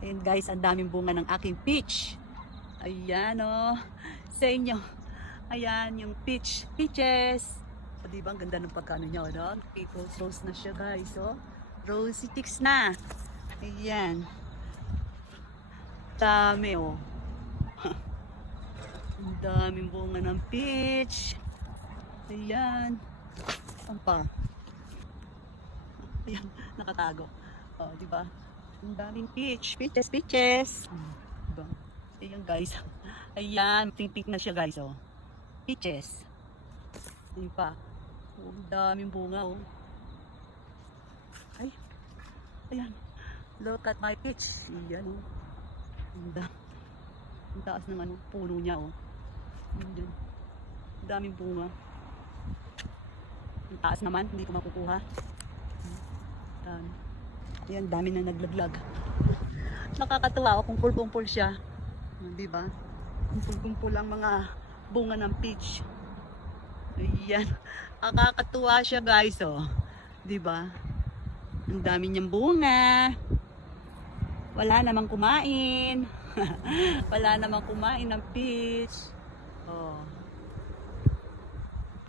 Ayan guys, ang daming bunga ng aking peach. Ayan oh. Sa inyo. Ayan yung peaches. O diba ang ganda ng pagkano niya, no? People's rose na siya guys, oh. Rosy ticks na. Ayan. Dami oh. Ang daming bunga ng peach. Ayan. Saan pa? Ayan, nakatago. Oh, diba? Ang daming peaches. Diba? Ayan guys. Ayan, pink na siya guys, oh. Peaches. Diba? Oh, ang daming bunga, oh. Ay. Ayan. Look at my peach. Ayan, oh. Ang taas ng ano, puno niya, oh. Ayan. Ang daming bunga. Ang taas naman, hindi ko makukuha. Ayan, dami na naglaglag. Nakakatuwa, oh, kumpul-kumpul siya. Diba? Kumpul-kumpul ang mga bunga ng peach. Ayan. Nakakatuwa siya guys, oh. Diba? Ang dami niyang bunga. Wala namang kumain. Wala namang kumain ng peach. Oh.